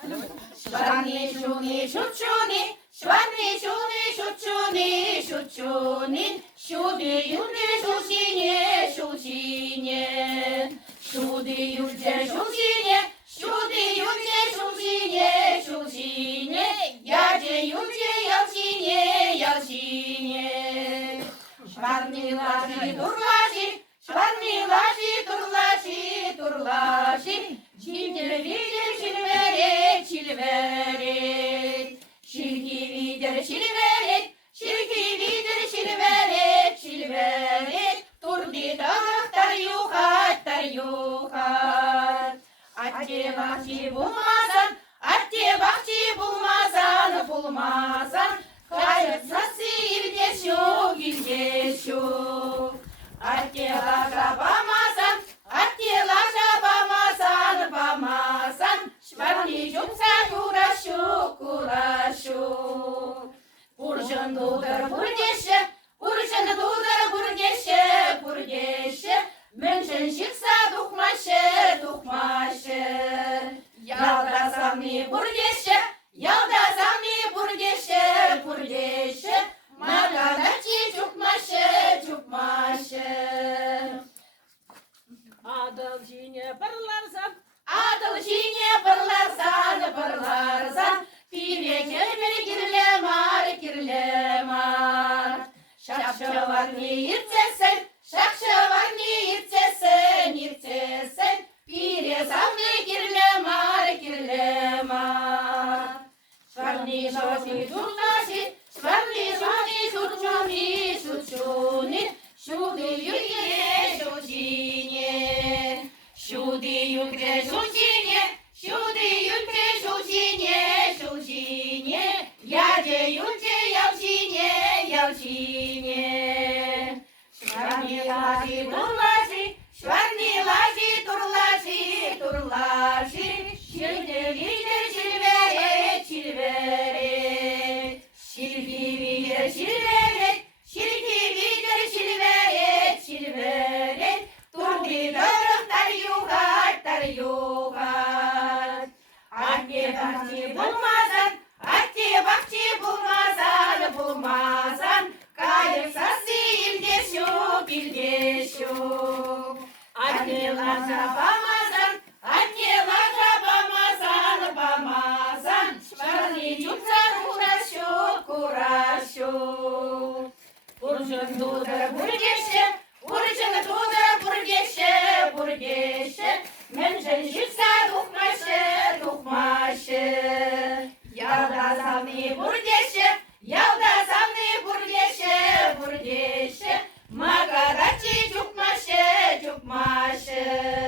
Şvarni şuni şuçuni, şvarni şuni şuçuni, şuçuni, şudi yunde şuşine, şuşine, şudi yunde şuşine, şudi yunde şuşine, şuşine, yace yunde yalşine, yalşine. Şvarni laji durlaji, şvarni laji durlaji, durlaji, şimdi vidir çilveret, çilveret, şirki vidir çilveret, şirki vidir çilveret, çilveret, turdi dağıktar yuhat, tar yuhat. Atti bahçi bulmazsan, atti bahçi bulmazsan, bulmazsan, kayıp nasibde şu, gülge şu. Atti laşa bamasan, atti laşa bamasan, bamasan, şvarni jumsa uğraşu, uğraşu. Burjun dudur burgeşe, burjun dudur burgeşe, burgeşe, münşin şiksa dukmaşe, dukmaşe. Yalda mi burgeşe, yalda mi burgeşe, burgeşe, magadaçi çukmaşe, çukmaşe. Adıl jine pırlarsan, Adıl jine pırlarsan, pırlarsan, pire kemir kirlemar, kirlemar. Şakşavarni yirtesen, şakşavarni yirtesen, yirtesen, pire savni kirlemar, kirlemar. Şvarni şoşi şurlaşi, şvarni şoşi şurçuni, şurçuni, şudi yürge şoşine, şudi yürge şoşine, şudi yürge şoşine, şoşine, yace yürge yalşine, yalşine. Şvarni laji durlaşi, şvarni laji durlaşi, durlaşi, şimdi vidir çilveret, çilveret, şirki vidir çilveret, şirki vidir çilveret, çilveret, turdi dağıktar yuhat, tar yuhat. Atti bahçi bulmazsan, atti bahçi bulmazsan, bulmazsan, kayıp sasi ilge şu, bilge şu. Atti laşa bamasan, atti laşa bamasan, bamasan, şvarni jumsa uğraşu, uğraşu. Burjun dudur burgeşe, burjun dudur burgeşe, burgeşe, münşin şiksa dukmaşe, dukmaşe. Yalda mi burgeşe, yalda mi burgeşe, burgeşe, magadaçi çukmaşe, çukmaşe.